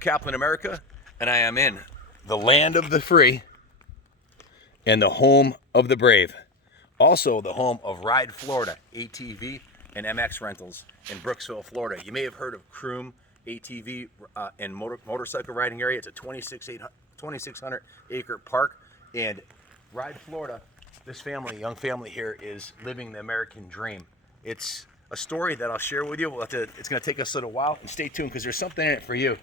Kaplan, America, and I am in the land of the free and the home of the brave. Also the home of Ride Florida, ATV and MX rentals in Brooksville, Florida. You may have heard of Croom ATV and motorcycle riding area. It's a 2,600 acre park, and Ride Florida, this family, young family here, is living the American dream. It's a story that I'll share with you. It's going to take us a little while, and stay tuned because there's something in it for you.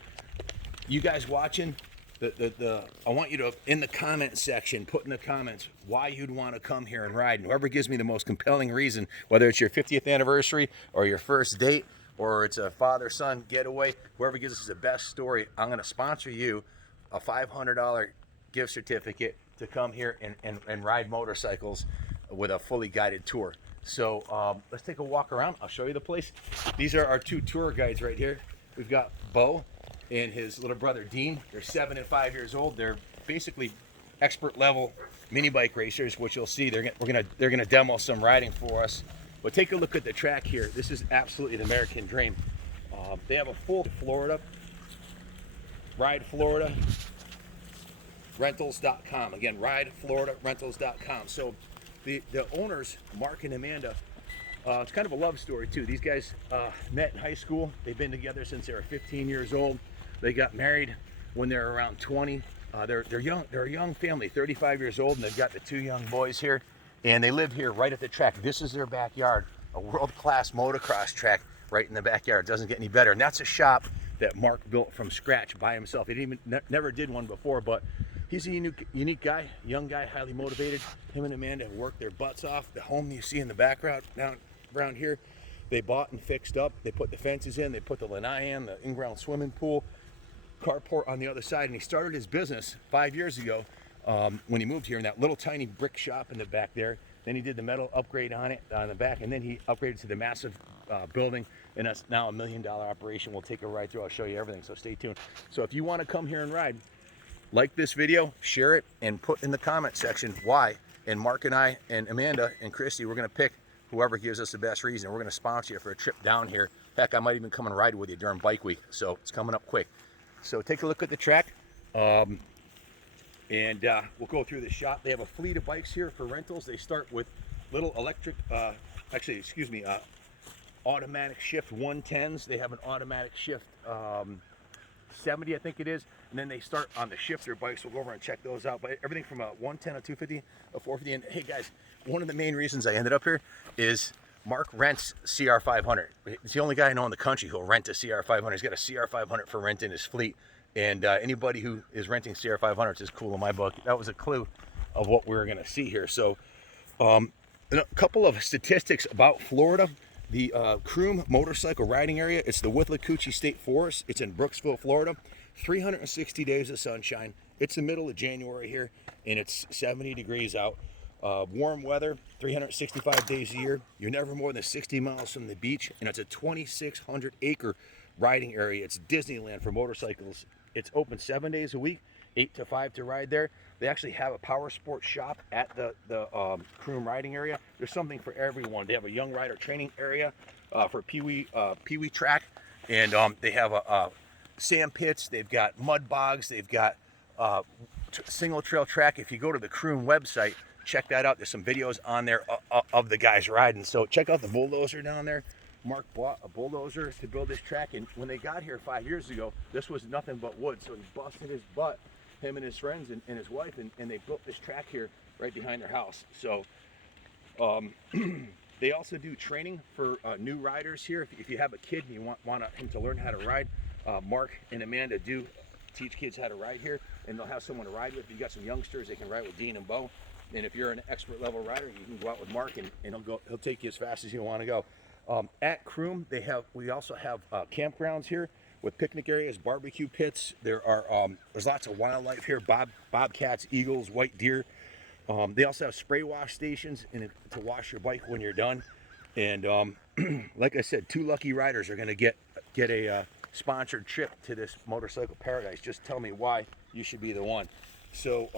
You guys watching, I want you to, in the comment section, put in the comments why you'd want to come here and ride. And whoever gives me the most compelling reason, whether it's your 50th anniversary or your first date or it's a father-son getaway, whoever gives us the best story, I'm going to sponsor you a $500 gift certificate to come here and ride motorcycles with a fully guided tour. So let's take a walk around. I'll show you the place. These are our two tour guides right here. We've got Bo and his little brother Dean. They're 7 and 5 years old. They're basically expert level mini bike racers, which you'll see. They're gonna demo some riding for us. But take a look at the track here. This is absolutely the American dream. They have a full Florida, Ride Florida Rentals.com. Again, RideFloridaRentals.com. So the owners, Mark and Amanda, it's kind of a love story too. These guys met in high school. They've been together since they were 15 years old. They got married when they were around 20. They're young. They're a young family, 35 years old, and they've got the two young boys here. And they live here right at the track. This is their backyard, a world-class motocross track right in the backyard. It doesn't get any better. And that's a shop that Mark built from scratch by himself. He never did one before, but he's a unique guy, young guy, highly motivated. Him and Amanda have worked their butts off. The home you see in the background now around here, they bought and fixed up. They put the fences in, they put the lanai in, the in-ground swimming pool, carport on the other side. And he started his business 5 years ago when he moved here in that little tiny brick shop in the back there. Then he did the metal upgrade on it on the back, and then he upgraded to the massive building, and that's now $1 million operation. We'll take a ride through. I'll show you everything, so stay tuned. So if you want to come here and ride, like this video, share it, and put in the comment section why. And Mark and I and Amanda and Christy, we're going to pick whoever gives us the best reason. We're going to sponsor you for a trip down here. Heck, I might even come and ride with you during bike week. So it's coming up quick. So take a look at the track, and we'll go through the shop. They have a fleet of bikes here for rentals. They start with little electric, automatic shift 110s. They have an automatic shift 70, I think it is. And then they start on the shifter bikes. We'll go over and check those out. But everything from a 110, a 250, a 450. And hey guys, one of the main reasons I ended up here is Mark rents CR500. He's the only guy I know in the country who'll rent a CR500. He's got a CR500 for rent in his fleet. And anybody who is renting CR500s is cool in my book. That was a clue of what we were going to see here. So a couple of statistics about Florida. The Croom motorcycle riding area, it's the Withlacoochee State Forest. It's in Brooksville, Florida. 360 days of sunshine. It's the middle of January here, and it's 70 degrees out. Warm weather, 365 days a year. You're never more than 60 miles from the beach, and it's a 2,600 acre riding area. It's Disneyland for motorcycles. It's open 7 days a week, 8 to 5 to ride there. They actually have a power sports shop at the Croom riding area. There's something for everyone. They have a young rider training area for Pee-wee track, and they have a sand pits. They've got mud bogs. They've got single trail track. If you go to the Croom website, check that out. There's some videos on there of the guys riding. So check out the bulldozer down there. Mark bought a bulldozer to build this track, and when they got here 5 years ago, this was nothing but wood. So he busted his butt, him and his friends and his wife, and they built this track here right behind their house. So they also do training for new riders here. If you have a kid and you want him to learn how to ride, Mark and Amanda do teach kids how to ride here, and they'll have someone to ride with. If you got some youngsters, they can ride with Dean and Bo. And if you're an expert level rider, you can go out with Mark, and he'll take you as fast as you want to go. At Croom, we also have campgrounds here with picnic areas, barbecue pits. There's lots of wildlife here: bobcats, eagles, white deer. They also have spray wash stations to wash your bike when you're done. And like I said, two lucky riders are going to get a sponsored trip to this motorcycle paradise. Just tell me why you should be the one. So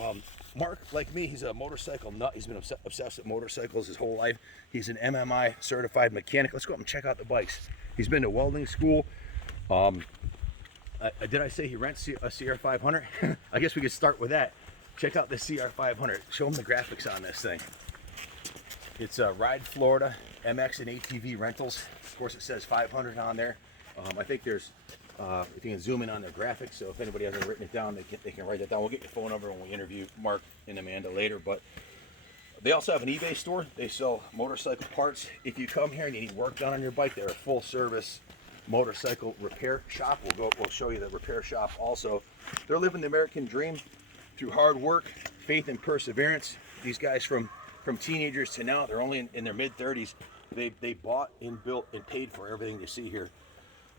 Mark, like me, he's a motorcycle nut. He's been obsessed with motorcycles his whole life. He's an MMI certified mechanic. Let's go up and check out the bikes. He's been to welding school. Did I say he rents a CR500? I guess we could start with that. Check out the CR500. Show them the graphics on this thing. It's Ride Florida MX and ATV rentals. Of course, it says 500 on there. I think there's, if you can zoom in on their graphics, so if anybody hasn't written it down, they can write that down. We'll get your phone number when we interview Mark and Amanda later. But they also have an eBay store. They sell motorcycle parts. If you come here and you need work done on your bike, they're a full service motorcycle repair shop. We'll show you the repair shop also. They're living the American dream through hard work, faith, and perseverance. These guys from teenagers to now, they're only in their mid-30s. They bought and built and paid for everything you see here.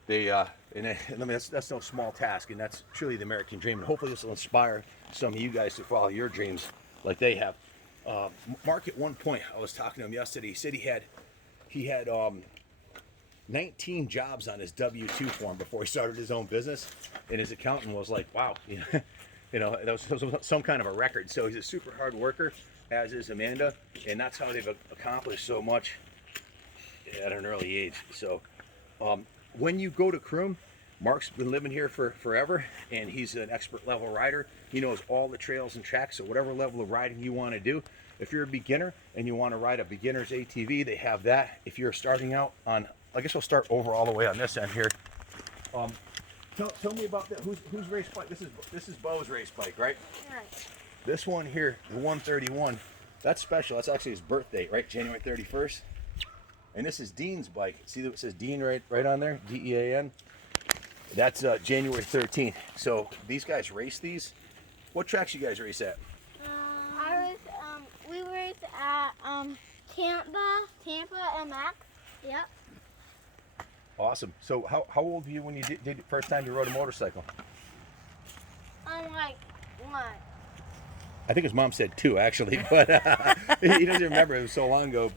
I mean, that's no small task, and that's truly the American dream. And hopefully this will inspire some of you guys to follow your dreams like they have. Mark, at one point, I was talking to him yesterday. He said he had 19 jobs on his W-2 form before he started his own business, and his accountant was like, "Wow, that was some kind of a record." So he's a super hard worker, as is Amanda, and that's how they've accomplished so much at an early age. So when you go to Croom, Mark's been living here for forever, and he's an expert level rider. He knows all the trails and tracks, so whatever level of riding you want to do. If you're a beginner and you want to ride a beginner's ATV, they have that. If you're starting out on, I guess we'll start over all the way on this end here. Tell me about that. Whose race bike? This is Bo's race bike, right? Right. This one here, the 131, that's special. That's actually his birth date, right? January 31st. And this is Dean's bike. See that it says Dean right on there? D-E-A-N. That's January 13th. So these guys race these. What tracks you guys race at? We race at Tampa MX. Yep. Awesome. So how old were you when you did the first time you rode a motorcycle? I'm like, what? I think his mom said 2 actually, but he doesn't remember. It was so long ago.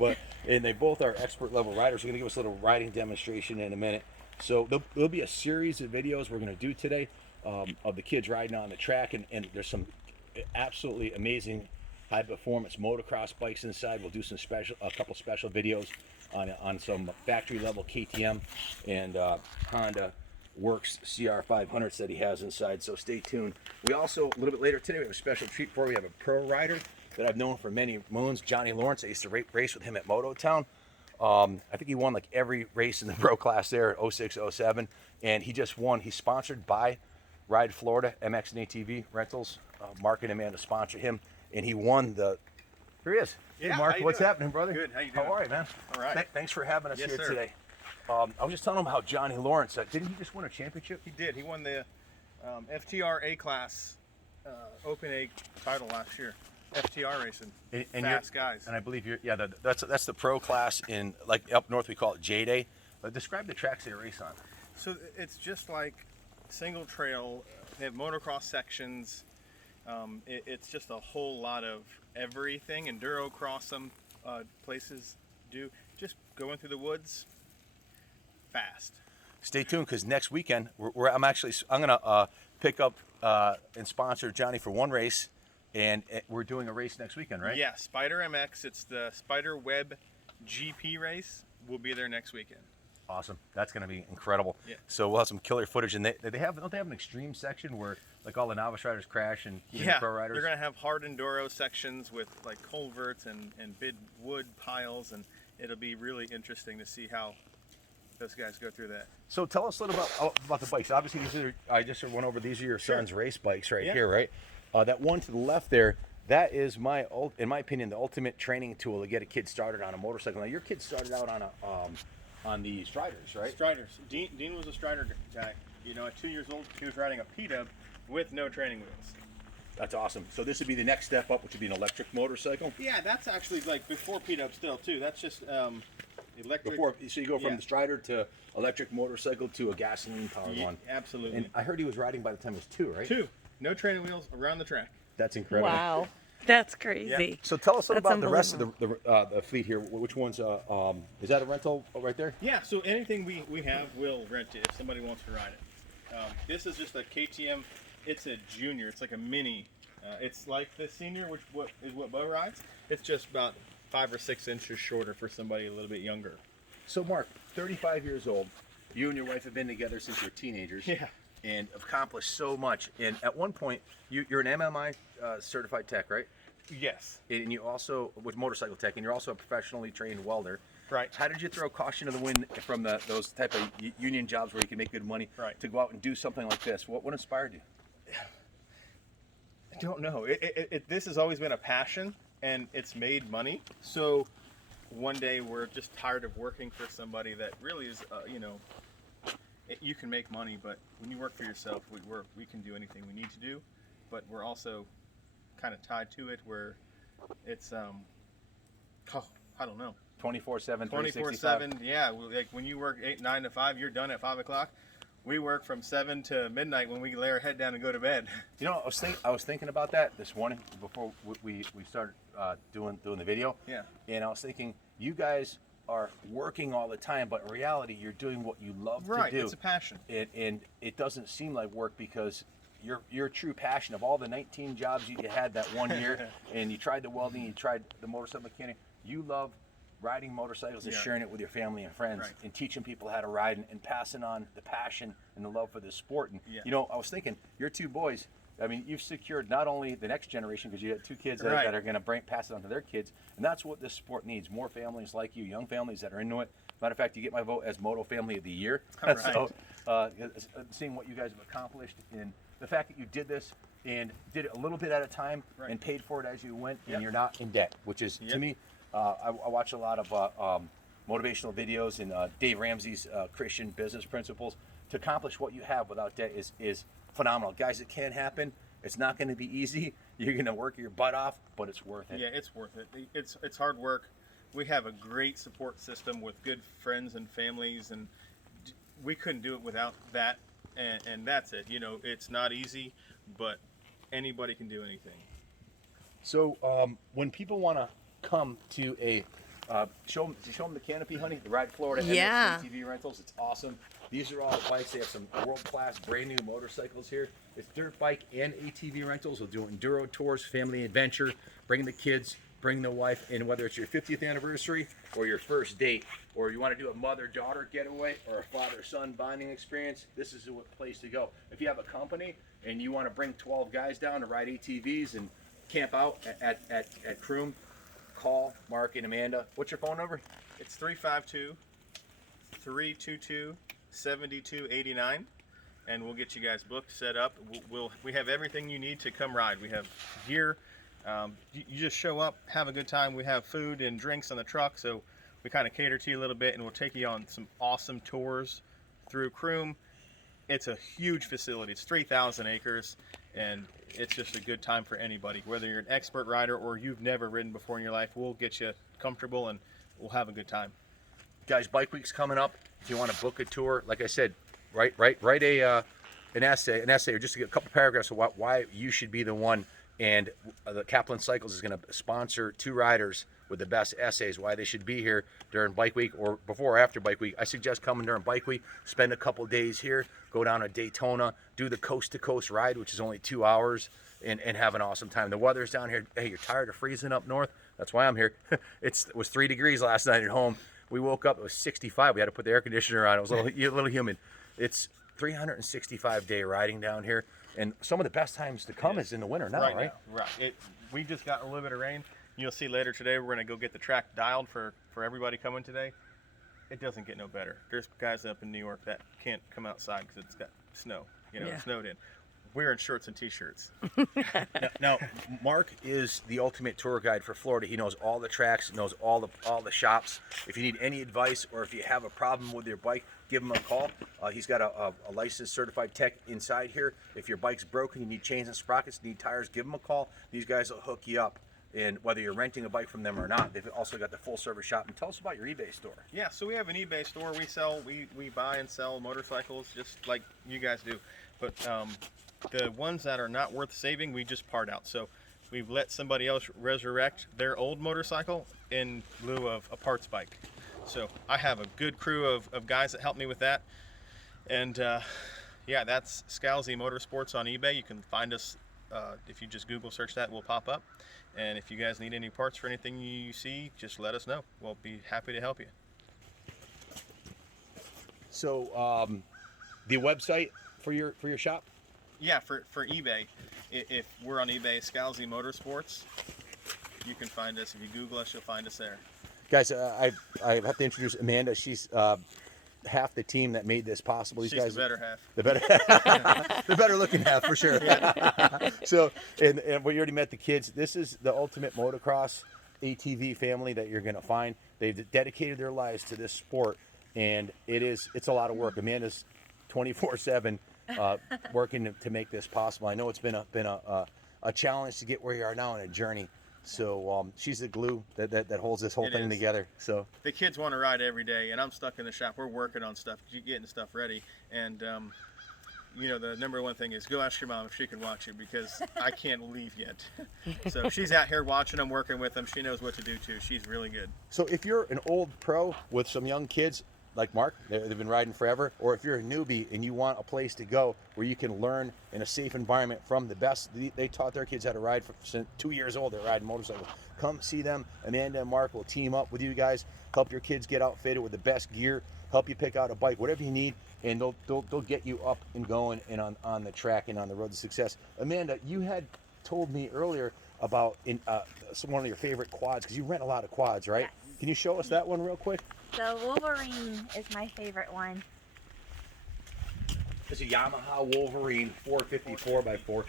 And they both are expert level riders. They're going to give us a little riding demonstration in a minute. So there'll be a series of videos we're going to do today of the kids riding on the track, and there's some absolutely amazing high performance motocross bikes inside. We'll do a couple special videos on some factory level KTM and Honda Works CR500s that he has inside. So stay tuned. We also, a little bit later today, we have a special treat for you. We have a pro rider that I've known for many moons, Johnny Lawrence. I used to race with him at Mototown. I think he won like every race in the pro class there at 06, 07, and he just won. He's sponsored by Ride Florida MX and ATV Rentals. Mark and Amanda sponsored him, and he won the. Here he is. Yeah, hey Mark, what's happening, brother? Good. How you doing? How are you, man? All right. Thanks for having us Yes, here sir. today. I was just telling him how Johnny Lawrence. Didn't he just win a championship? He did. He won the FTR A class Open A title last year. FTR racing. And fast guys. And I believe that's the pro class in, like, up north we call it J-Day. Describe the tracks they race on. So it's just like single trail. They have motocross sections. It's just a whole lot of everything. Enduro cross, some places do. Just going through the woods fast. Stay tuned, because next weekend I'm gonna pick up and sponsor Johnny for one race, and we're doing a race next weekend, right? Yeah, Spider MX. It's the Spider Web GP race. We'll be there next weekend. Awesome. That's going to be incredible. Yeah. So we'll have some killer footage, and don't they have an extreme section where like all the novice riders crash and pro riders? They're going to have hard enduro sections with like culverts and big wood piles, and it'll be really interesting to see how those guys go through that. So tell us a little about the bikes. Obviously, I just went over, these are your son's race bikes right here, right? That one to the left there, that is in my opinion, the ultimate training tool to get a kid started on a motorcycle. Now, your kid started out on the Striders, right? Striders. Dean was a Strider guy. At 2 years old, he was riding a P-Dub with no training wheels. That's awesome. So this would be the next step up, which would be an electric motorcycle? Yeah, that's actually like before P-Dub still, too. That's just electric. So you go from the Strider to electric motorcycle to a gasoline-powered one. Absolutely. And I heard he was riding by the time he was 2, right? 2. No training wheels around the track. That's incredible. Wow. That's crazy. Yeah. So tell us That's about the rest of the fleet here. Which ones? Is that a rental right there? Yeah. So anything we have, we'll rent it if somebody wants to ride it. This is just a KTM. It's a junior. It's like a mini. It's like the senior, which is what Bo rides. It's just about 5 or 6 inches shorter for somebody a little bit younger. So Mark, 35 years old. You and your wife have been together since you're teenagers. Yeah. and accomplished so much. And at one point, you're an MMI certified tech, right? Yes. And you also with motorcycle tech, and you're also a professionally trained welder. Right. How did you throw caution to the wind from those type of union jobs where you can make good money to go out and do something like this? What inspired you? I don't know. This has always been a passion, and it's made money. So one day we're just tired of working for somebody that really is, you can make money, but when you work for yourself, we can do anything we need to do, but we're also kind of tied to it where it's, I don't know. 24/7, 24/7, yeah. Like when you work 9 to 5, you're done at 5 o'clock. We work from 7 to midnight when we lay our head down and go to bed. You know, I was thinking about that this morning before we started doing the video. Yeah. And I was thinking, you guys are working all the time, but in reality, you're doing what you love to do. Right. It's a passion. And it doesn't seem like work because your true passion of all the 19 jobs you had that one year, and you tried the welding, you tried the motorcycle mechanic. You love riding motorcycles and sharing it with your family and friends, and teaching people how to ride and passing on the passion and the love for the sport. And you know, I was thinking, your two boys, I mean, you've secured not only the next generation, because you have two kids that are going to pass it on to their kids, and that's what this sport needs. More families like you, young families that are into it. Matter of fact, you get my vote as Moto Family of the Year. So seeing what you guys have accomplished, and the fact that you did this and did it a little bit at a time and paid for it as you went, and you're not in debt, which is, to me, I watch a lot of motivational videos and Dave Ramsey's Christian business principles. To accomplish what you have without debt is phenomenal. Guys, it can happen. It's not going to be easy. You're going to work your butt off, but it's worth it. Yeah, it's worth it. It's hard work. We have a great support system with good friends and families, and we couldn't do it without that. And that's it. You know, it's not easy, but anybody can do anything. So when people want to come to a show them the canopy, honey, the Ride Florida ATV rentals. It's awesome. These are all bikes. They have some world-class brand new motorcycles here. It's dirt bike and ATV rentals. We'll do enduro tours, family adventure, bring the kids, bring the wife, and whether it's your 50th anniversary or your first date, or you want to do a mother-daughter getaway or a father-son bonding experience, this is the place to go. If you have a company and you want to bring 12 guys down to ride ATVs and camp out at Croom, call Mark and Amanda. What's your phone number? It's 352-322-7289, and we'll get you guys booked, set up. We have everything you need to come ride. We have gear. You just show up, have a good time. We have food and drinks on the truck, so we kind of cater to you a little bit, and we'll take you on some awesome tours through Croom. It's a huge facility. It's 3,000 acres, and it's just a good time for anybody. Whether you're an expert rider or you've never ridden before in your life, we'll get you comfortable and we'll have a good time. Guys, Bike Week's coming up. If you want to book a tour, like I said, write an essay, or just a couple paragraphs of why you should be the one. And the Kaplan Cycles is going to sponsor two riders with the best essays why they should be here during Bike Week or before or after Bike Week. I suggest coming during Bike Week, spend a couple days here, go down to Daytona, do the coast-to-coast ride, which is only 2 hours, and have an awesome time. The weather's down here. Hey, you're tired of freezing up north? That's why I'm here. It was 3 degrees last night at home. We woke up, it was 65. We had to put the air conditioner on. It was a little humid. It's 365-day riding down here. And some of the best times to come is in the winter now, right? We just got a little bit of rain. You'll see later today, we're going to go get the track dialed for everybody coming today. It doesn't get no better. There's guys up in New York that can't come outside because it's got snow. It snowed in. We're in shorts and t-shirts. Now, Mark is the ultimate tour guide for Florida. He knows all the tracks, knows all the shops. If you need any advice or if you have a problem with your bike, give him a call. He's got a licensed certified tech inside here. If your bike's broken, you need chains and sprockets, need tires, give him a call. These guys will hook you up. And whether you're renting a bike from them or not, they've also got the full service shop. And tell us about your eBay store. Yeah, so we have an eBay store. We buy and sell motorcycles just like you guys do. But the ones that are not worth saving, we just part out. So we've let somebody else resurrect their old motorcycle in lieu of a parts bike. So I have a good crew of guys that help me with that. And yeah, that's Scalzi Motorsports on eBay. You can find us if you just Google search that, we'll pop up. And if you guys need any parts for anything you see, just let us know. We'll be happy to help you. So the website for your shop? Yeah, for eBay. If we're on eBay, Scalzi Motorsports, you can find us. If you Google us, you'll find us there. Guys, I have to introduce Amanda. She's half the team that made this possible. These She's guys, the better half. the better looking half for sure. So, and we already met the kids. This is the ultimate motocross ATV family that you're going to find. They've dedicated their lives to this sport, and it's a lot of work. Amanda's 24/7 working to make this possible. I know it's been a challenge to get where you are now, and a journey. So she's the glue that holds this whole thing together. So the kids want to ride every day, and I'm stuck in the shop. We're working on stuff, getting stuff ready, and you know, the number one thing is go ask your mom if she can watch it, because I can't leave yet. So she's out here watching them, working with them. She knows what to do too. She's really good. So if you're an old pro with some young kids like Mark, they've been riding forever, or if you're a newbie and you want a place to go where you can learn in a safe environment from the best, they taught their kids how to ride since 2 years old. They're riding motorcycles. Come see them. Amanda and Mark will team up with you guys, help your kids get outfitted with the best gear, help you pick out a bike, whatever you need, and they'll get you up and going and on the track and on the road to success. Amanda, you had told me earlier about one of your favorite quads, because you rent a lot of quads, right? Yes. Can you show us that one real quick? The Wolverine is my favorite one. It's a Yamaha Wolverine 454x4,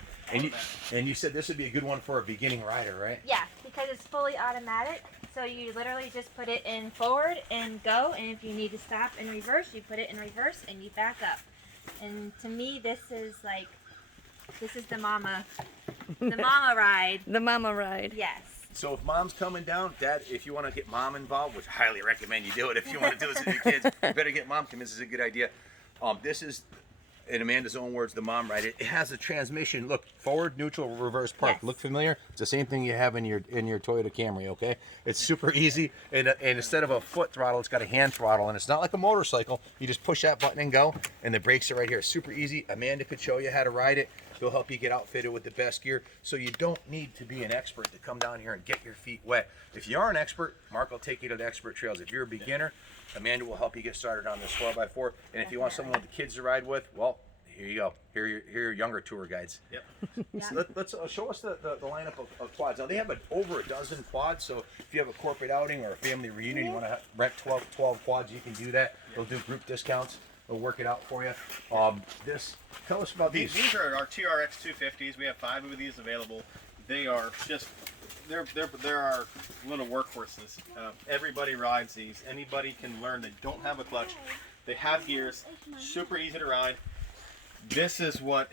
and you said this would be a good one for a beginning rider, right? Yeah, because it's fully automatic. So you literally just put it in forward and go, and if you need to stop and reverse, you put it in reverse and you back up. And to me, this is the mama ride. The mama ride. Yes. So if mom's coming down, Dad, if you want to get mom involved, which I highly recommend you do it. If you want to do this with your kids, you better get mom convinced. This is a good idea. This is, in Amanda's own words, the mom ride. It has a transmission. Look, forward, neutral, reverse, park. Yes. Look familiar? It's the same thing you have in your Toyota Camry. Okay, it's super easy, and instead of a foot throttle, it's got a hand throttle, and it's not like a motorcycle. You just push that button and go, and the brakes are right here. Super easy. Amanda could show you how to ride it. She'll help you get outfitted with the best gear, so you don't need to be an expert to come down here and get your feet wet. If you are an expert, Mark will take you to the expert trails. If you're a beginner, Amanda will help you get started on this 4x4. And if you want someone with the kids to ride with, well, here you go. Here are your younger tour guides. Yep. So let's show us the lineup of quads. Now, they have over a dozen quads, so if you have a corporate outing or a family reunion, you want to rent 12 quads, you can do that. They'll do group discounts. They'll work it out for you. Tell us about these. These are our TRX 250s. We have 5 of these available. They are just, they're our little workhorses. Everybody rides these. Anybody can learn. They don't have a clutch. They have gears. Super easy to ride. This is what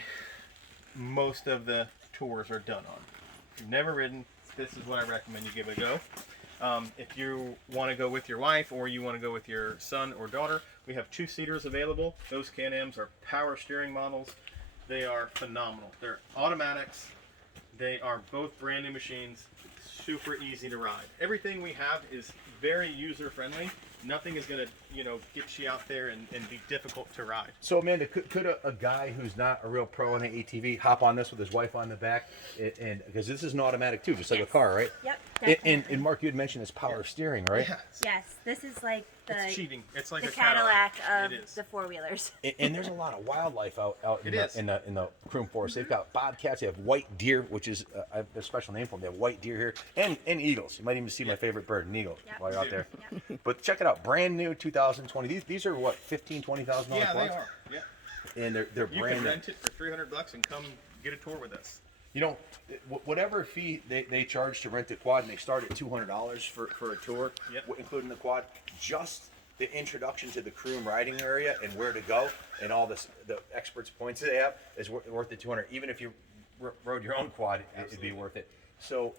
most of the tours are done on. If you've never ridden, this is what I recommend you give it a go. If you want to go with your wife or you want to go with your son or daughter, we have 2-seaters available. Those Can-Ams are power steering models. They are phenomenal. They're automatics. They are both brand new machines. Super easy to ride. Everything we have is very user friendly. Nothing is going to, get you out there and be difficult to ride. So Amanda, could a guy who's not a real pro on an ATV hop on this with his wife on the back, and because this is an automatic too, just like a car, right? Yep. And Mark, you had mentioned it's power steering, right? Yes. Yes, this is like It's cheating. It's like the a Cadillac. Cadillac It of is. the four-wheelers. And there's a lot of wildlife out in It the Croom Forest. They've got bobcats. They have white deer, which is a special name for them. They have white deer here, and eagles. You might even see my favorite bird, an eagle, Yep. while you're out there. Yep. But check it out, brand new 2020. These are what, $15,000, $20,000 Yeah, quads? they are. Yeah. And they're You brand can new. rent it for $300 and come get a tour with us. Whatever fee they charge to rent a quad, and they start at $200 for a tour, Yep. including the quad, just the introduction to the Croom riding area and where to go and all the experts' points that they have is worth the $200. Even if you rode your own quad, it'd be worth it. So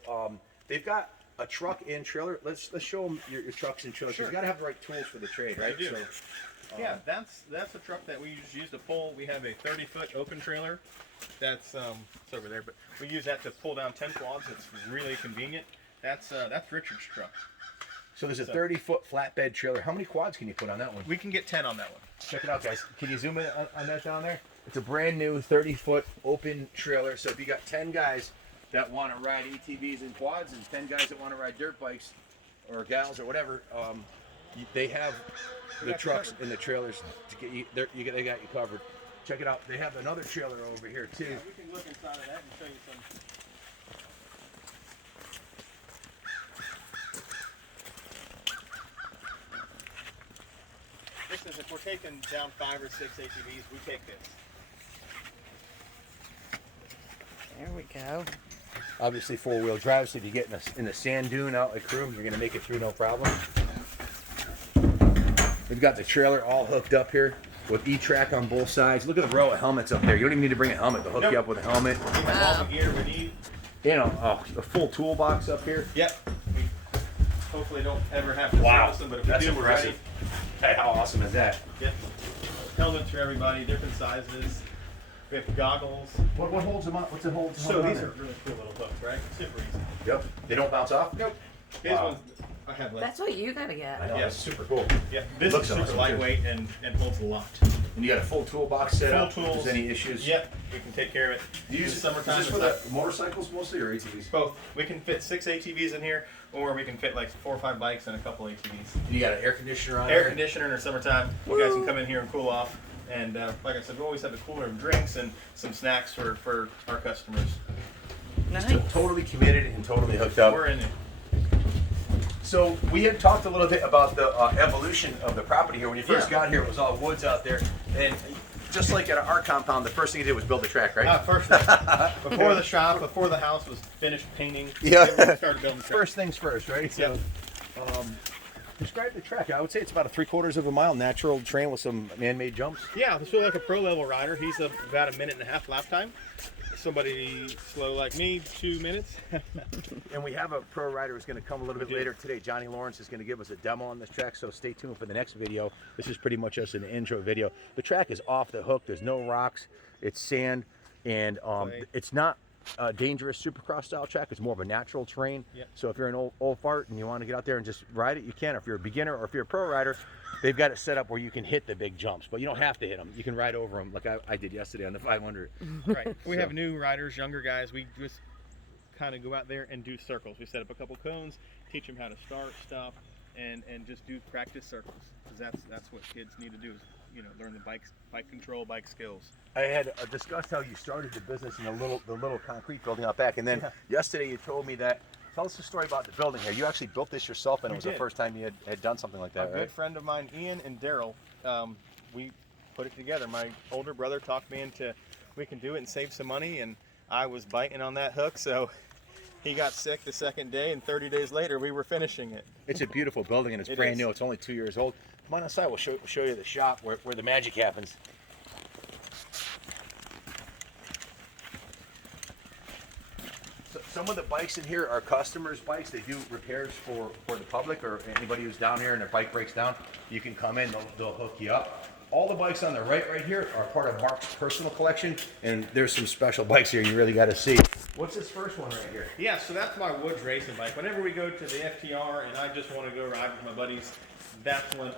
they've got a truck and trailer. Let's show them your trucks and trailers. Sure. You got to have the right tools for the trade, right? We do. So, Yeah, that's a truck that we use to pull. We have a 30-foot open trailer. That's it's over there, but we use that to pull down 10 quads. It's really convenient. That's Richard's truck. So there's a 30-foot flatbed trailer. How many quads can you put on that one? We can get 10 on that one. Check it out, guys. Can you zoom in on that down there? It's a brand new 30-foot open trailer. So if you got 10 guys that want to ride ATVs and quads, and 10 guys that want to ride dirt bikes or gals or whatever, they have the trucks and the trailers to get you. They got you covered. check it out. They have another trailer over here too. Yeah, we can look inside of that and show you some. This is if we're taking down 5 or 6 ATVs, we take this. There we go. Obviously 4-wheel drive, so if you get in the sand dune out like crew, you're gonna make it through no problem. We've got the trailer all hooked up here with E-Track on both sides. Look at the row of helmets up there. You don't even need to bring a helmet. They'll hook you up with a helmet. We have all the gear we need. You know, a full toolbox up here. Yep. We hopefully don't ever have to service them, but if we that's do, we're ready. impressive. Hey, how awesome is that? Yep. Helmets for everybody, different sizes. We have goggles. What holds them up? What's it hold? So these are really cool little hooks, right? Super easy. Yep. They don't bounce off? Nope. These Wow. ones I have left. That's what you gotta get. I know, Yeah. it's super cool. Yeah, this Looks is super awesome, too. lightweight and holds a lot. And you got a full toolbox set up. Full If tools. there's any issues. Yep, we can take care of it. Do you use In the summertime. Is this it's for the motorcycles mostly or ATVs? both. We can fit 6 ATVs in here, or we can fit like 4 or 5 bikes and a couple ATVs. You got an air conditioner on Air there? conditioner in the summertime. You guys can come in here and cool off. And like I said, we always have a cooler of drinks and some snacks for our customers. Nice. Totally committed and totally hooked up. We're in it. So we had talked a little bit about the evolution of the property here. When you first Yeah. got here, it was all woods out there. And just like at our compound, the first thing you did was build the track, right? First thing, before the shop, before the house was finished painting, Yeah. then we started building the track. First things first, right? Yep. So, describe the track. I would say it's about a 3/4 of a mile natural terrain with some man-made jumps. Yeah, this feels like a pro level rider. He's about a 1.5 lap time. Somebody slow like me, 2 minutes. And we have a pro rider who's going to come a little bit do. later today. Johnny Lawrence is going to give us a demo on this track, so stay tuned for the next video. This is pretty much just an intro video. The track is off the hook. There's no rocks. It's sand, and Clay. it's not a dangerous supercross style track. It's more of a natural terrain. Yep. So if you're an old fart and you want to get out there and just ride it, you can. If you're a beginner or if you're a pro rider, they've got it set up where you can hit the big jumps, but you don't have to hit them. You can ride over them like I did yesterday on the 500. Right. We have new riders, younger guys. We just kind of go out there and do circles. We set up a couple cones, teach them how to start, stop, and just do practice circles. Because that's what kids need to do is, learn the bike control, bike skills. I had discussed how you started the business in the little concrete building out back, and then yesterday you told me that. Tell us the story about the building here. You actually built this yourself, and it We was the did. first time you had done something like that, A right? good friend of mine, Ian and Daryl, we put it together. My older brother talked me into we can do it and save some money, and I was biting on that hook, so he got sick the second day, and 30 days later we were finishing it. It's a beautiful building, and it's It brand is. new. It's only 2 years old. Come on inside. We'll show you the shop where the magic happens. So, some of the bikes in here are customers' bikes. They do repairs for the public or anybody who's down here and their bike breaks down. You can come in. They'll hook you up. All the bikes on the right here are part of Mark's personal collection, and there's some special bikes here you really got to see. What's this first one right here? Yeah, so that's my woods racing bike. Whenever we go to the FTR and I just want to go ride with my buddies, that's when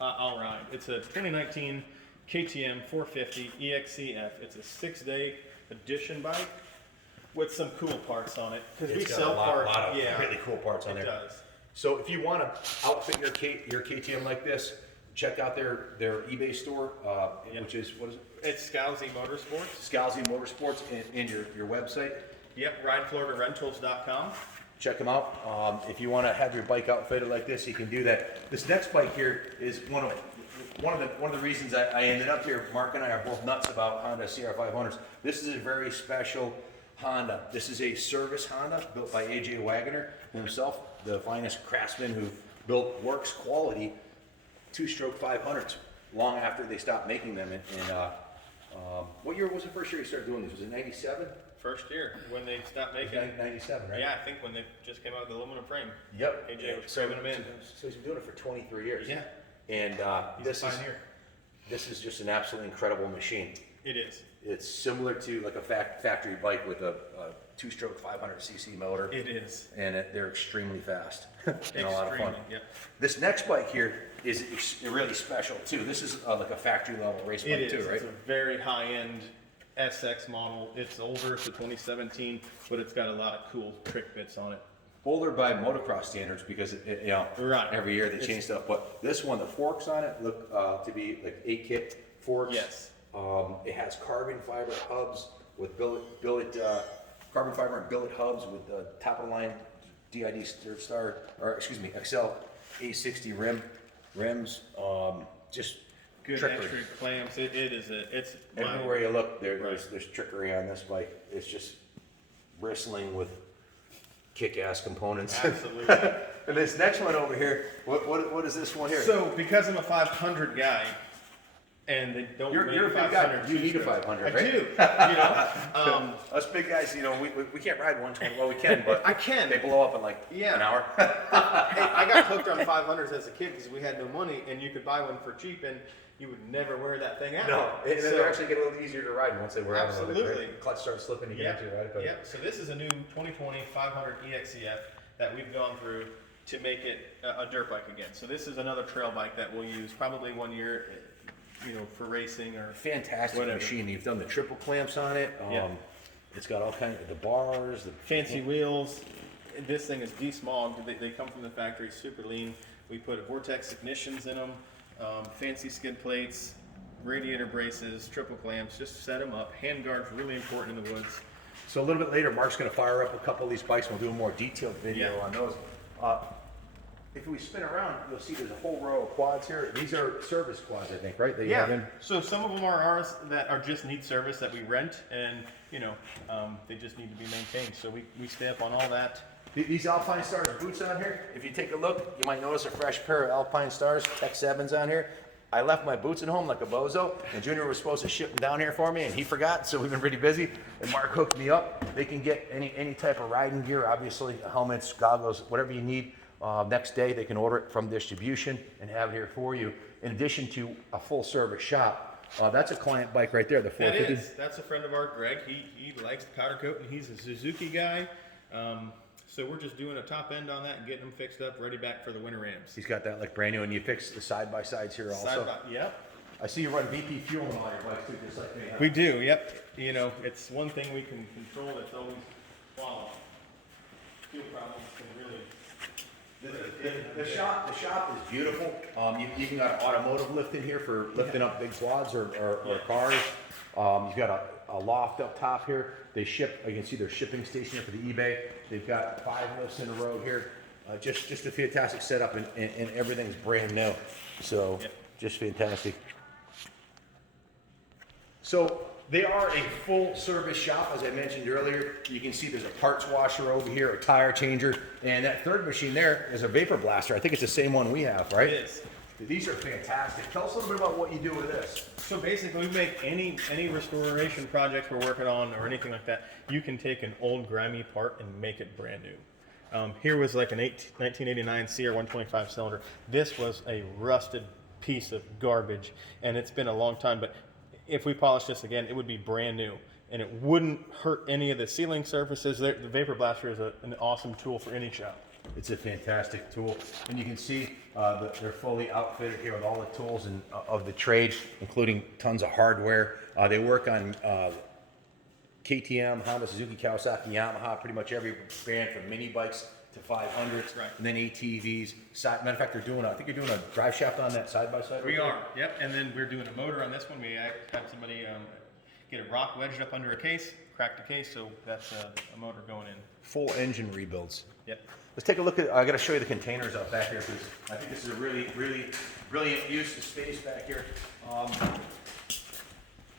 I'll ride. It's a 2019 KTM 450 EXCF. It's a 6-day edition bike with some cool parts on it. Because we It's got sell a lot parts. of really cool parts on it there. does. So if you want to outfit your KTM like this, check out their eBay store, which is, what is it? It's Scousy Motorsports. Scalzi Motorsports in your website. Yep, rideflooridarentals.com. Check them out. If you want to have your bike outfitted like this, you can do that. This next bike here is one of the reasons I ended up here. Mark and I are both nuts about Honda CR500s. This is a very special Honda. This is a service Honda built by AJ Wagoner himself, the finest craftsman who built works quality 2-stroke 500s long after they stopped making them. What year was the first year you started doing this? Was it 97? First year when they stopped making it. 97, right? Yeah, I think when they just came out with the aluminum frame. Yep. AJ was scraping them in. So he's been doing it for 23 years. Yeah. And He's a pioneer. this is just an absolutely incredible machine. It is. It's similar to like a factory bike with a 2-stroke 500cc motor. It is. And they're extremely fast and a lot of fun. Extremely, yep. This next bike here is really special too. This is like a factory level race bike It is. too, right? It's a very high-end SX model. It's older, it's a 2017, but it's got a lot of cool trick bits on it. Older by motocross standards because Right. every year they change stuff. But this one, the forks on it look to be like 8-kit forks. Yes. It has carbon fiber hubs with carbon fiber and billet hubs with top of the line DID XL A60 rims. Just Good trickery. entry clamps. It's Everywhere you look, there's trickery on this bike. It's just bristling with kick-ass components. Absolutely. And this next one over here, what is this one here? So because I'm a 500 guy, and they don't You're make a big 500 guy. You need a two-strokes. 500, I right? do. You know, Us big guys, we can't ride 120. Well, we can, but I can. they blow up in like Yeah. an hour. Hey, I got hooked on 500s as a kid because we had no money, and you could buy one for cheap, and you would never wear that thing out. No, and So- they actually get a little easier to ride once they wear out a little bit. Absolutely. Right? Clutch starts slipping, you get into it, right? But Yep. So this is a new 2020 500 EXCF that we've gone through to make it a dirt bike again. So this is another trail bike that we'll use probably 1 year, for racing or fantastic whatever. machine. You've done the triple clamps on it. Yeah. It's got all kinds of the bars, the fancy wheels. This thing is desmogged. They come from the factory, super lean. We put Vortex ignitions in them, fancy skid plates, radiator braces, triple clamps. Just set them up. Hand guards really important in the woods. So a little bit later, Mark's going to fire up a couple of these bikes. We'll do a more detailed video Yeah. on those. If we spin around, you'll see there's a whole row of quads here. These are service quads, I think, right? That you have in? So some of them are ours that are just need service that we rent, and they just need to be maintained. So we stay up on all that. These Alpine Stars boots on here, if you take a look, you might notice a fresh pair of Alpine Stars Tech 7s on here. I left my boots at home like a bozo, and Junior was supposed to ship them down here for me, and he forgot, so we've been pretty busy. And Mark hooked me up. They can get any type of riding gear, obviously, helmets, goggles, whatever you need. Next day, they can order it from distribution and have it here for you. In addition to a full service shop, that's a client bike right there, the 450. That's a friend of ours, Greg. He likes the powder coat, and he's a Suzuki guy. So we're just doing a top end on that and getting them fixed up, ready back for the winter ramps. He's got that like brand new, and you fix the side-by-sides here also. Yep. I see you run BP fuel on all your bikes too, just like me. Huh? We do, yep. It's one thing we can control that's always quality. Fuel problems can really... The shop is beautiful. You even got an automotive lift in here for lifting up big quads or cars. You've got a loft up top here. They ship. You can see their shipping station here for the eBay. They've got 5 lifts in a row here. Just a fantastic setup, and everything's brand new. So just fantastic. So they are a full service shop, as I mentioned earlier. You can see there's a parts washer over here, a tire changer, and that third machine there is a vapor blaster. I think it's the same one we have, right? It is. These are fantastic. Tell us a little bit about what you do with this. So basically, we make any restoration projects we're working on or anything like that. You can take an old grimy part and make it brand new. Here was like an 1989 CR 125 cylinder. This was a rusted piece of garbage, and it's been a long time. But if we polish this again, it would be brand new, and it wouldn't hurt any of the sealing surfaces. The vapor blaster is an awesome tool for any shop. It's a fantastic tool, and you can see they're fully outfitted here with all the tools of the trade, including tons of hardware. They work on KTM, Honda, Suzuki, Kawasaki, Yamaha, pretty much every brand from mini bikes to 500s, Right. and then ATVs. Matter of fact, I think you're doing a drive shaft on that side by side. We are, yep. And then we're doing a motor on this one. We had somebody get a rock wedged up under a case, crack the case, so that's a motor going in. Full engine rebuilds. Yep. Let's take a look at, I gotta show you the containers out back here, because I think this is a really, really brilliant use of space back here.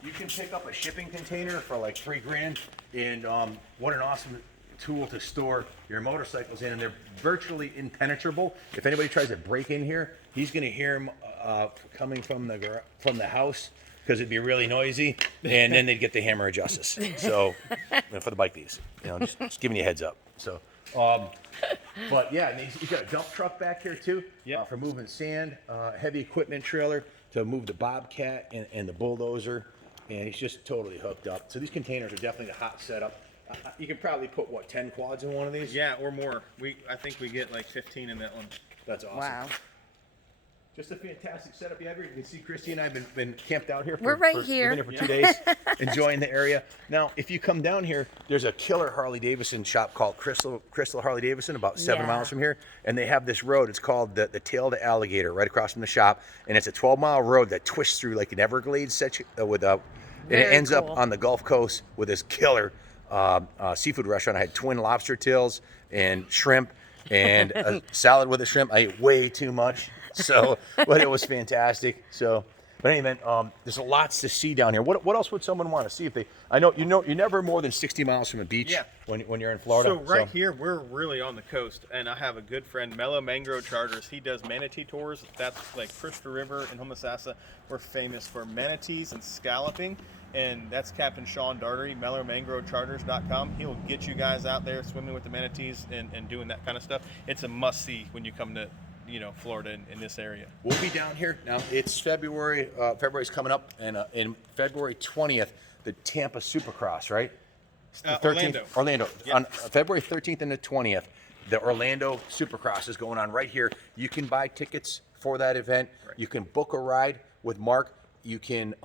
You can pick up a shipping container for like $3,000, and what an awesome tool to store your motorcycles in, and they're virtually impenetrable. If anybody tries to break in here, he's gonna hear them coming from the house, because it'd be really noisy, and then they'd get the hammer of justice. So, for the bike thieves, just giving you a heads up. So, but yeah, and you've got a dump truck back here too, for moving sand, heavy equipment trailer to move the Bobcat and the bulldozer, and he's just totally hooked up. So these containers are definitely a hot setup. You could probably put 10 quads in one of these? Yeah, or more. I think we get like 15 in that one. That's awesome. Wow. Just a fantastic setup you have here. You can see Christy and I have been camped out here. We're right we've here. been here for 2 days, enjoying the area. Now, if you come down here, there's a killer Harley-Davidson shop called Crystal Harley-Davidson, about 7 miles from here. And they have this road. It's called the Tail to Alligator, right across from the shop. And it's a 12-mile road that twists through like an Everglades section and it ends up on the Gulf Coast with this killer seafood restaurant. I had twin lobster tails and shrimp and a salad with a shrimp. I ate way too much. So, but it was fantastic. So, but anyway, there's lots to see down here. What else would someone want to see if they? I know you're never more than 60 miles from a beach. Yeah. When you're in Florida. So right here, we're really on the coast, and I have a good friend, Mellow Mangrove Charters. He does manatee tours. That's like Crystal River and Homosassa. We're famous for manatees and scalloping, and that's Captain Sean Dartery, MellowMangroveCharters.com. He'll get you guys out there swimming with the manatees and doing that kind of stuff. It's a must-see when you come to Florida in this area. We'll be down here now. It's February. February's coming up, and in February 20th, the Tampa Supercross, right? The 13th, Orlando. Yep. On February 13th and the 20th, the Orlando Supercross is going on right here. You can buy tickets for that event. Right. You can book a ride with Mark. You can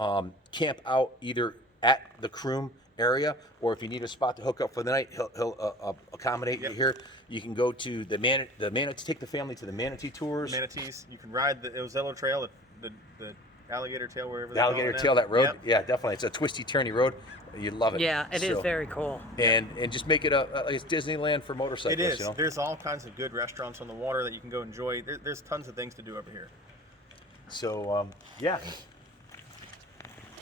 camp out either at the Croom area, or if you need a spot to hook up for the night, he'll accommodate you here. You can go to the manatee, take the family to the manatee tours. Manatees. You can ride the Ozello Trail, the alligator tail, wherever. The alligator tail, that road. Yep. Yeah, definitely. It's a twisty, turny road. You love it. Yeah, it is very cool. And just make it it's Disneyland for motorcyclists. It is. You know? There's all kinds of good restaurants on the water that you can go enjoy. There's tons of things to do over here. So yeah.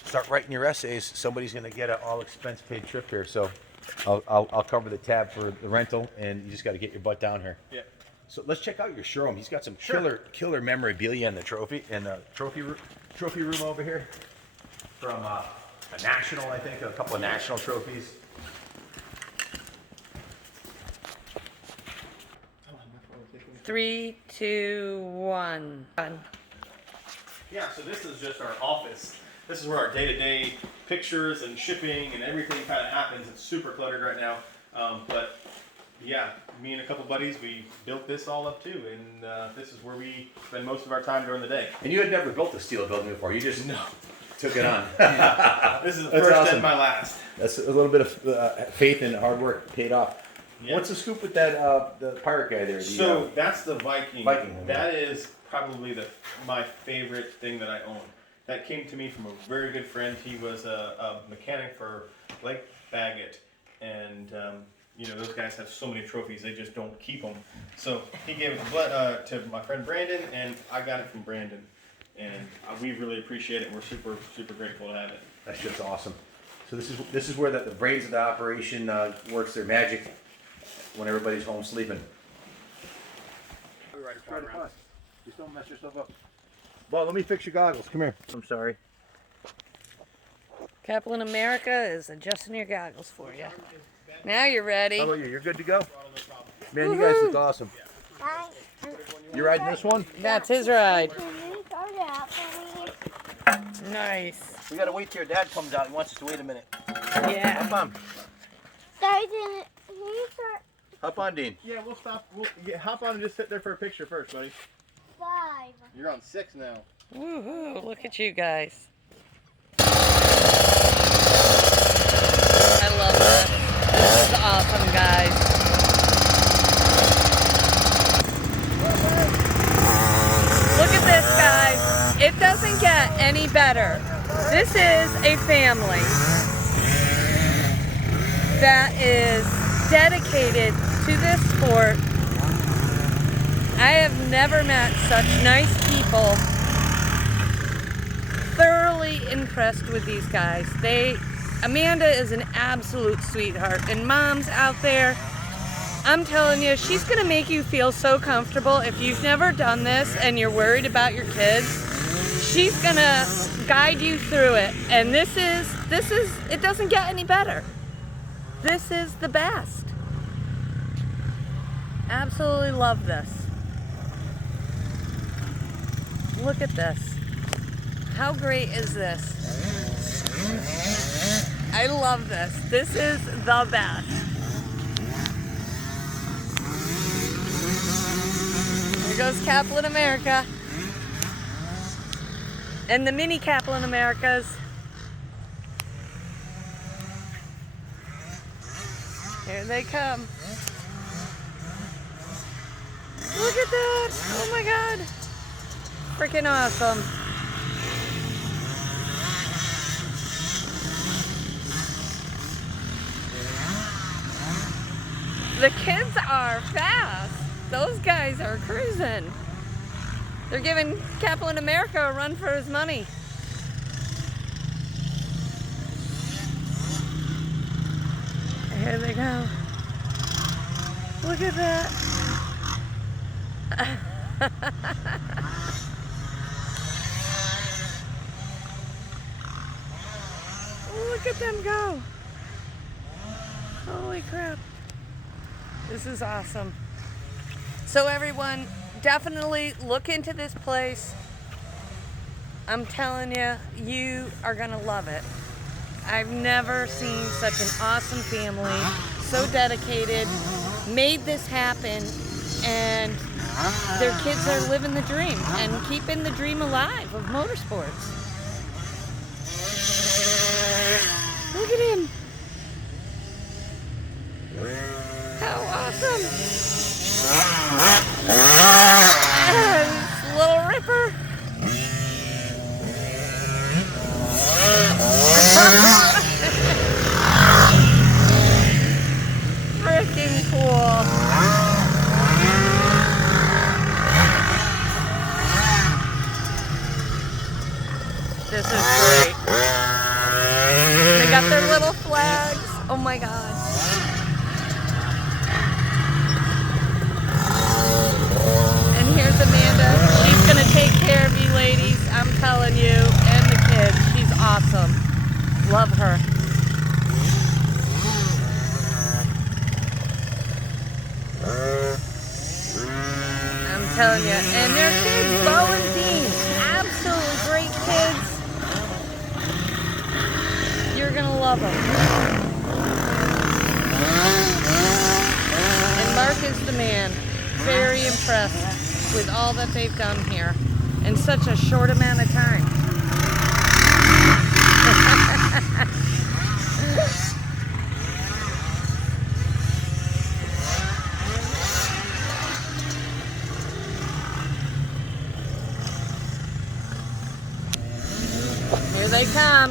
Start writing your essays. Somebody's going to get an all-expense-paid trip here. So I'll cover the tab for the rental, and you just got to get your butt down here. Yeah. So let's check out your showroom. He's got some killer memorabilia in the trophy room over here from a national, I think, a couple of national trophies. 3, 2, 1. Done. Yeah, so this is just our office. This is where our day-to-day pictures and shipping and everything kind of happens. It's super cluttered right now. But yeah, me and a couple buddies, we built this all up too. And this is where we spend most of our time during the day. And you had never built a steel building before. You just took it on. This is the first and my last. That's a little bit of faith and hard work paid off. Yeah. What's the scoop with that the pirate guy there? So that's the Viking. Viking. That is probably my favorite thing that I own. That came to me from a very good friend. He was a mechanic for Blake Baggett, and those guys have so many trophies, they just don't keep them. So he gave it to my friend Brandon, and I got it from Brandon, and we really appreciate it. We're super grateful to have it. That's just awesome. So this is where the brains of the operation works their magic when everybody's home sleeping. Just don't mess yourself up. Well, let me fix your goggles. Come here. I'm sorry. Kaplan America is adjusting your goggles for you. Now you're ready. How about you? You're good to go? Man, you guys look awesome. You riding this one? That's his ride. Can you start it out for me? Nice. We gotta wait till your dad comes out. He wants us to wait a minute. Yeah. Hop on. Can you start Hop on, Dean. Yeah, we'll stop. Hop on and just sit there for a picture first, buddy. 5? You're on 6 now. Woohoo! Look at you guys. I love this. This is awesome, guys. Look at this, guys. It doesn't get any better. This is a family that is dedicated to this sport. I have never met such nice people. Thoroughly impressed with these guys. Amanda is an absolute sweetheart, and moms out there, I'm telling you, she's gonna make you feel so comfortable. If you've never done this and you're worried about your kids, she's gonna guide you through it. And this is, it doesn't get any better. This is the best. Absolutely love this. Look at this. How great is this? I love this. This is the best. Here goes Kaplan America. And the mini Kaplan Americas. Here they come. Look at that! Oh my god! Freaking awesome. The kids are fast. Those guys are cruising. They're giving Kaplan America a run for his money. Here they go. Look at that. Look at them go. Holy crap. This is awesome. So everyone, definitely look into this place. I'm telling you, you are gonna love it. I've never seen such an awesome family, so dedicated, made this happen, and their kids are living the dream and keeping the dream alive of motorsports. Look at him. How awesome. Yes, little Ripper. Freaking cool. This is great. They got their little flags. Oh my god. And here's Amanda. She's gonna take care of you ladies, I'm telling you, and the kids. She's awesome. Love her. I'm telling you. And their kids, Bo and Dean. Absolutely great kids. You're gonna love them. And Mark is the man. Very impressed with all that they've done here in such a short amount of time. Here they come.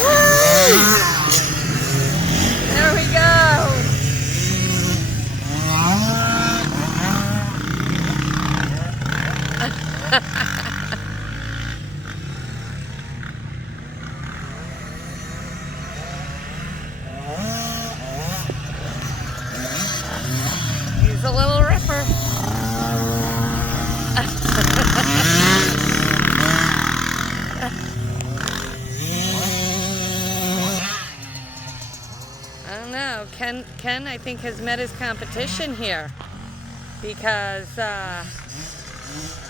Woo! There we go. He's a little Ripper. I don't know. Ken, I think, has met his competition here because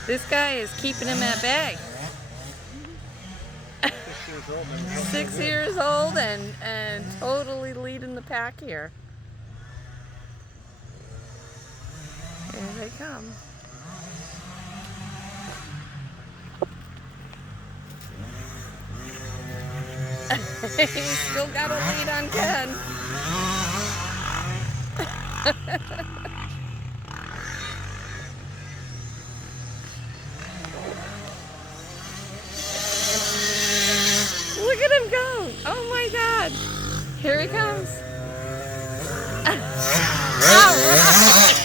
this guy is keeping him at bay. 6 years old and totally leading the pack here. Here they come. He's still got a lead on Ken. Look at him go. Oh my God. Here he comes. All right.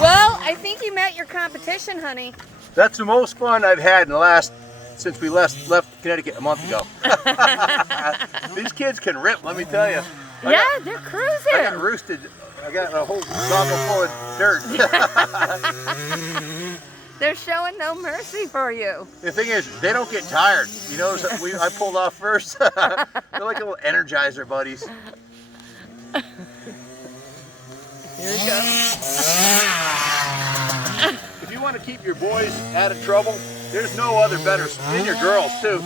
Well, I think you met your competition, honey. That's the most fun I've had in the last, since we left Connecticut a month ago. These kids can rip, let me tell you. They're cruising. I got roosted. I got a whole gobble full of dirt. They're showing no mercy for you. The thing is, they don't get tired. You notice that I pulled off first. They're like little Energizer buddies. Here we go. If you want to keep your boys out of trouble, there's no other better, and your girls too,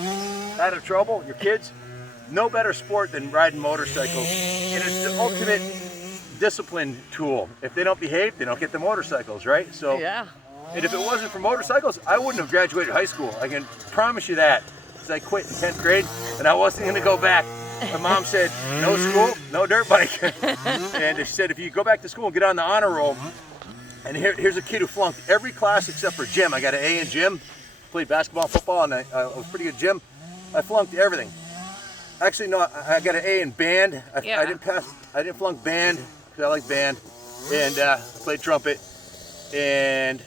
out of trouble, your kids, no better sport than riding motorcycles. And it's the ultimate discipline tool. If they don't behave, they don't get the motorcycles, right? So, Yeah. and if it wasn't for motorcycles, I wouldn't have graduated high school. I can promise you that. Because I quit in 10th grade, and I wasn't going to go back. My mom said, no school, no dirt bike. And she said, if you go back to school and get on the honor roll, and here's a kid who flunked every class except for gym. I got an A in gym, played basketball, football, and I was pretty good at gym. I flunked everything. Actually, no, I got an A in band. I didn't pass. I didn't flunk band because I like band, and played trumpet, and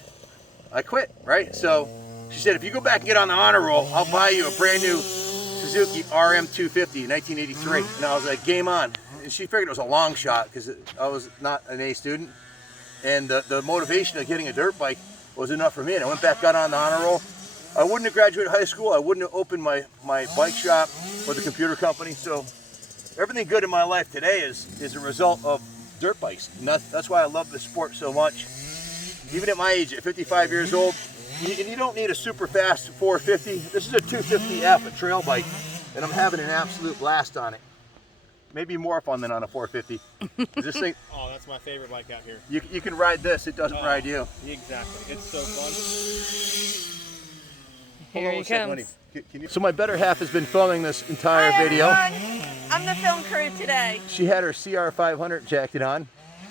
I quit. Right. So she said, if you go back and get on the honor roll, I'll buy you a brand new Suzuki RM250 1983. And I was like, game on. And she figured it was a long shot because I was not an A student, and the motivation of getting a dirt bike was enough for me. And I went back, got on the honor roll. I wouldn't have graduated high school. I wouldn't have opened my bike shop or the computer company. So everything good in my life today is a result of dirt bikes. And that's why I love the sport so much. Even at my age, at 55 years old, and you don't need a super fast 450. This is a 250F, a trail bike, and I'm having an absolute blast on it. Maybe more fun than on a 450. This thing, Oh, that's my favorite bike out here. you can ride this, it doesn't ride you. Exactly. It's so fun. Here he comes. So my better half has been filming this entire video. Everyone. I'm the film crew today, She had her CR500 jacket on.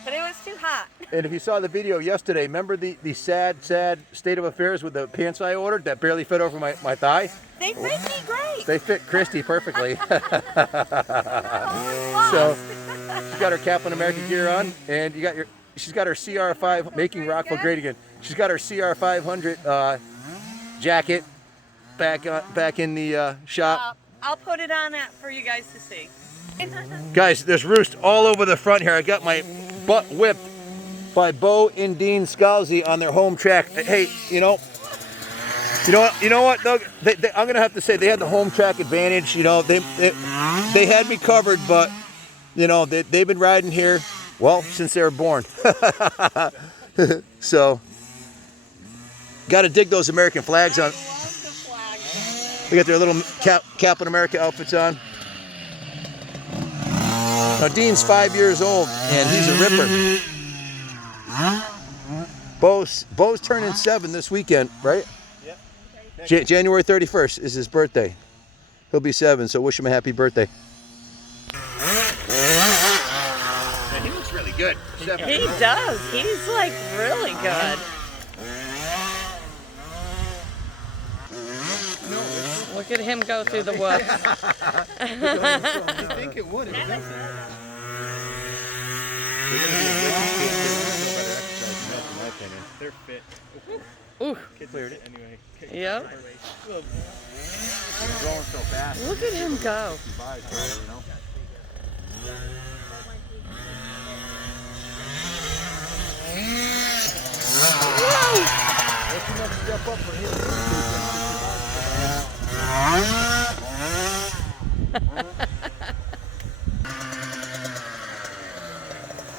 but it was too hot. And if you saw the video yesterday, remember the sad state of affairs with the pants I ordered that barely fit over my thigh? They fit me great. They fit Christy perfectly. So she's got her Kaplan America gear on, and she's got her CR5, making Rockville great again. She's got her CR500 jacket back in the shop. I'll put it on that for you guys to see. Guys, there's roost all over the front here. I got my butt whipped by Bo and Dean Scalzi on their home track. Hey, you know what, Doug? I'm gonna have to say they had the home track advantage. You know, they had me covered, but you know they've been riding here, well, since they were born. So, got to dig those American flags on. They got their little Kaplan America outfits on. Now Dean's 5 years old and he's a ripper. Bo's turning 7 this weekend, right? Yep. January 31st is his birthday. He'll be 7, so wish him a happy birthday. Man, he looks really good. 7. He does. He's like really good. Look at him go through the woods. I think it would. They're fit. Ooh. Kids cleared it anyway. Yep. Growing so fast. Look at him go. Step up for him.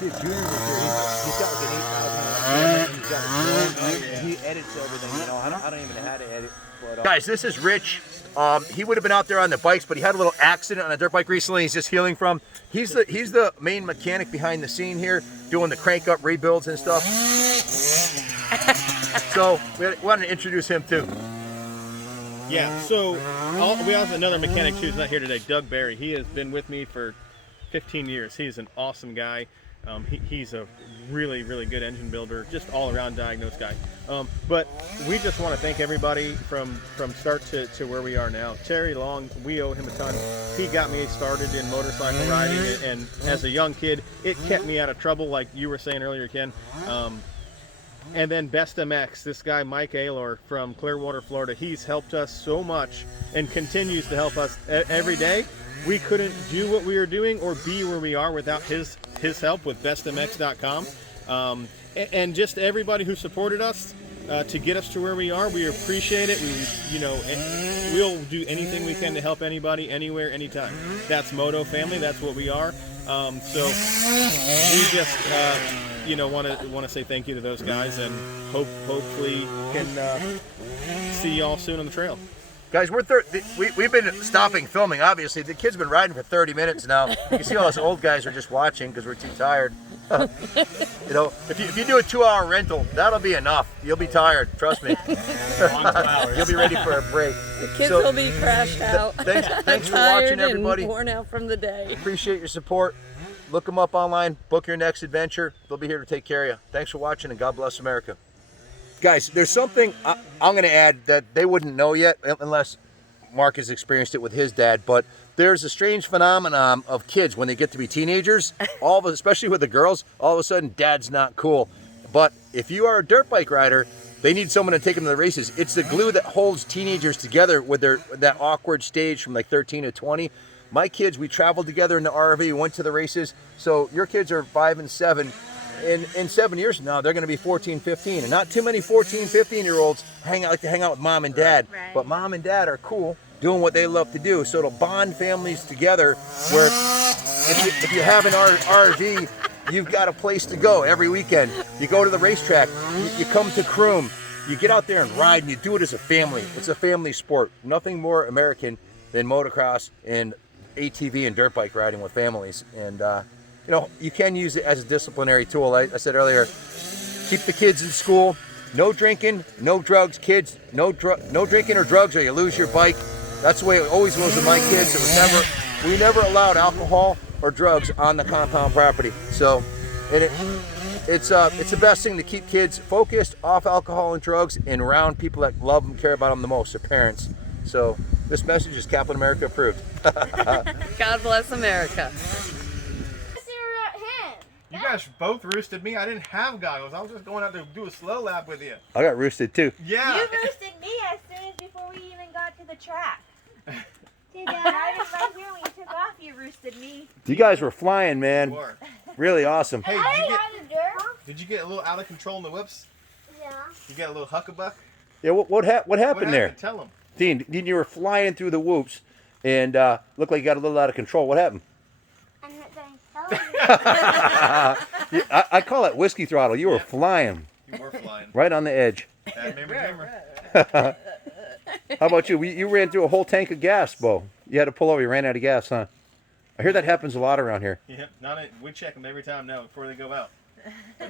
Junior was here. He's got like an 8,000. He's got a drone. He edits everything. You know, I don't even know how to edit. But, guys, this is Rich. He would have been out there on the bikes, but he had a little accident on a dirt bike recently. He's just healing from. He's the main mechanic behind the scene here, doing the crank up rebuilds and stuff. So we wanted to introduce him too. Yeah, so we also have another mechanic too who's not here today, Doug Barry. He has been with me for 15 years. He's an awesome guy. He's a really, really good engine builder, just all-around diagnosed guy. But we just want to thank everybody from start to where we are now. Terry Long, we owe him a ton. He got me started in motorcycle riding, and as a young kid, it kept me out of trouble, like you were saying earlier, Ken. And then Best MX, this guy Mike Aylor from Clearwater, Florida, he's helped us so much and continues to help us every day. We couldn't do what we were doing or be where we are without his help with bestmx.com. And just everybody who supported us to get us to where we are, we appreciate it. We'll do anything we can to help anybody, anywhere, anytime. That's Moto Family. That's what we are. So we just want to say thank you to those guys, and hopefully can see y'all soon on the trail. Guys, we've been stopping filming, obviously. The kid's been riding for 30 minutes now. You can see all us old guys are just watching because we're too tired. You know, if you do a 2-hour rental, that'll be enough. You'll be tired, trust me. You'll be ready for a break. The kids will be crashed out. Thanks for tired watching, everybody. And worn out from the day. Appreciate your support. Look them up online. Book your next adventure. They'll be here to take care of you. Thanks for watching, and God bless America. Guys, there's something I'm going to add that they wouldn't know yet, unless Mark has experienced it with his dad, but there's a strange phenomenon of kids when they get to be teenagers, especially with the girls, all of a sudden dad's not cool. But if you are a dirt bike rider, they need someone to take them to the races. It's the glue that holds teenagers together with that awkward stage from like 13 to 20. My kids, we traveled together in the RV, went to the races. So your kids are 5 and 7. In 7 years from now, they're going to be 14, 15. And not too many 14, 15-year-olds like to hang out with mom and dad. Right. But mom and dad are cool doing what they love to do. So it'll bond families together where if you have an RV, you've got a place to go every weekend. You go to the racetrack, you come to Croom, you get out there and ride, and you do it as a family. It's a family sport. Nothing more American than motocross and ATV and dirt bike riding with families. And you know, you can use it as a disciplinary tool. I said earlier, keep the kids in school. No drinking, no drugs, kids. No drinking or drugs, or you lose your bike. That's the way it always was with my kids. We never allowed alcohol or drugs on the compound property. So, it's the best thing to keep kids focused, off alcohol and drugs, and around people that love them, care about them the most, their parents. So, this message is Kaplan America approved. God bless America. You guys both roosted me. I didn't have goggles. I was just going out to do a slow lap with you. I got roosted too. Yeah. You roosted me as soon as before we even got to the track. Right here when you took off, you roosted me. You guys were flying, man. You were. Really awesome. Hey, did you get a little out of control in the whips? Yeah. You got a little huckabuck? Yeah, what happened there? Tell them. Dean, you were flying through the whoops and looked like you got a little out of control. What happened? I'm not going to tell you. I call it whiskey throttle. You were flying. You were flying. Right on the edge. That made me dreamer. How about you? You ran through a whole tank of gas, Bo. You had to pull over. You ran out of gas, huh? I hear that happens a lot around here. Yeah, we check them every time now before they go out.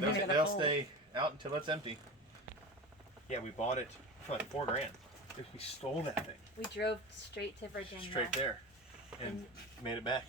They'll stay out until it's empty. Yeah, we bought it for like $4,000. We stole that thing. We drove straight to Virginia. Straight there. And made it back.